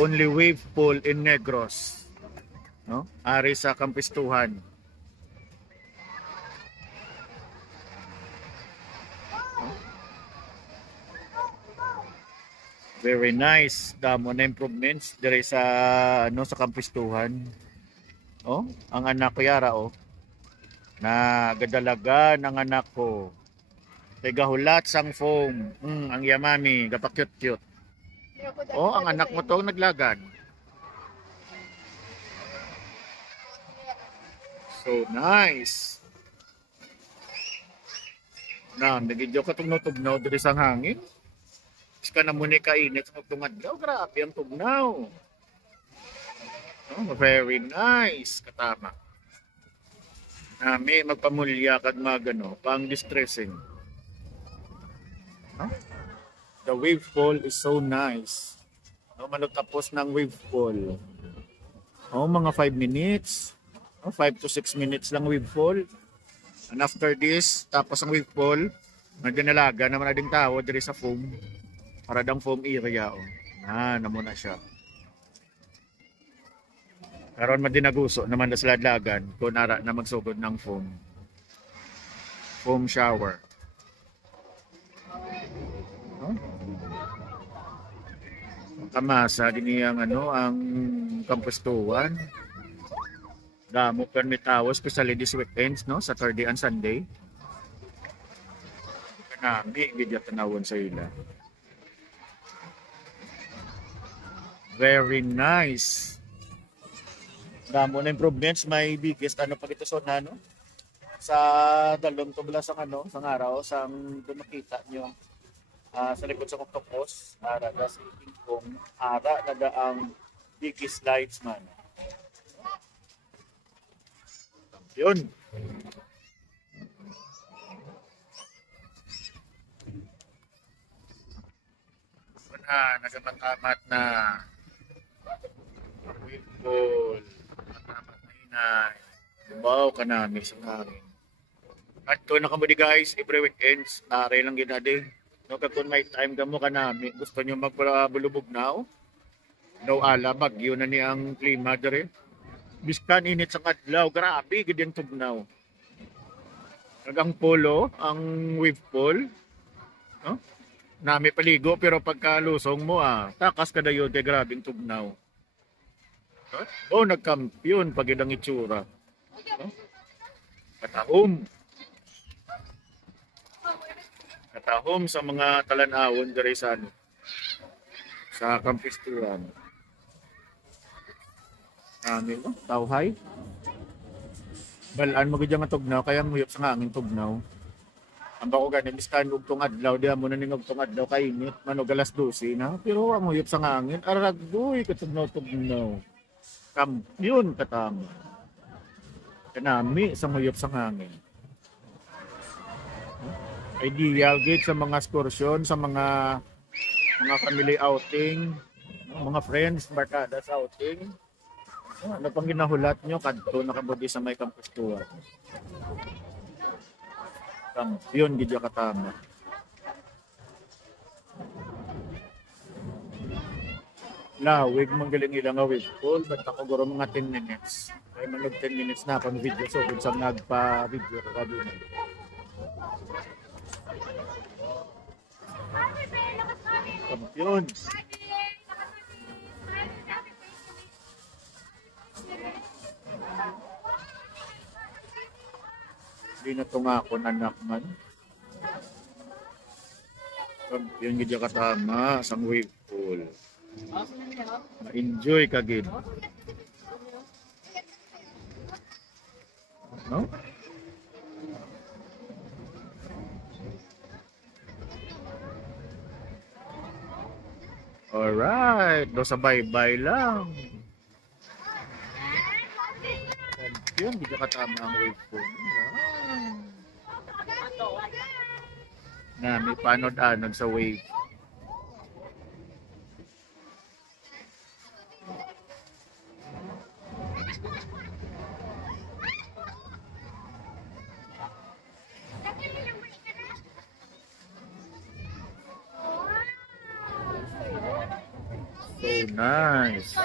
only wave pool in Negros. No? Ari sa Kampistuhan. Very nice. Damo na improvements dire sa sa Kampistuhan. Oh, ang anak ko yara oh. Nagadalaga ng anak ko. Tigahulat sang foam. Ang yamami, gapakyut-kyut. Oh, ang anak mo to naglagan. So nice. Nagidyo ka tugnaw-tugnaw diri sang hangin. Iska na muni kainit sa tungad-law. Grabe ang tugnaw. Oh, very nice. Katama. Nami magpamulya kag magano, pang distressing. Huh? The wave pool is so nice. No, manutapos ng wave pool. Oh, mga 5 minutes. Oh, 5 to 6 minutes lang wave pool. And after this, tapos ang wave pool, nagdinalaga naman na ding tao diri sa foam. Para dang foam area. Oh. Namo na siya. Karon madinaguso naman na sa ladlagan kung nara na magsugod ng foam. Foam shower. Huh? Kamasa diniyang ang kampustuan. Damo permit hours especially this weekends no, Saturday and Sunday. Kanami gid tanawon sa ila. Very nice. Damo na improvements, may biggest pagituson na no sa dalong tubla sang sang araw sang dumakita nyo sa likod sa octopus ara da sa tingkong ara naga ang biggest lights man. Yun. Nagamatamat na windfall. Matamat na inay. Bumaw ka namin sa hangin. At kung nakamudi guys, every weekends, naray lang ginadi. No, kung may time ka mo ka namin, gusto nyo magpabulubog now? No ala, bagyo na ni ang klima dere. Biskan init sa kadlaw, grabe, gid yung tugnaw. Nagang polo, ang wave pool. No? Nami paligo, pero pagkalusong mo, takas ka dayo, de grabing tugnaw. Oh, nagkampiyon pag idang itsura. No? Katahom. Katahom sa mga talanawon dere sa Kampistuan. Mo, tawhay. Balaan mo gid nga tugnaw kaya nguyop sa hangin tugnaw. Ang bako gani biskan og tong adlaw diha mo na ning og tong adlaw kainit manog alas 12 na pero ang nguyop sa hangin aragboy katugnaw-tugnaw. Kampiyon katama. Kanami sa nguyop sa hangin. Ideal gid sa mga ekskursyon, sa mga family outing, mga friends, barkada sa outing. Ano pang ginahulat nyo? Kadto nakabudi sa may Kampustuan. Kampiyon, gidya katama. Wig manggaling ilang wig pool. Ba't ako guro mga 10 minutes? Kaya manog 10 minutes na pang video. So, kung saan nagpa-video ka din. Kampiyon. Hindi na ito nga ako nanak man. Yung gidya katama, sang wave pool. Ma-enjoy ka gid. No? Alright, do sa bye-bye lang. Yun, hindi ka katama ang wave pool. May panod-anod sa wave. So nice.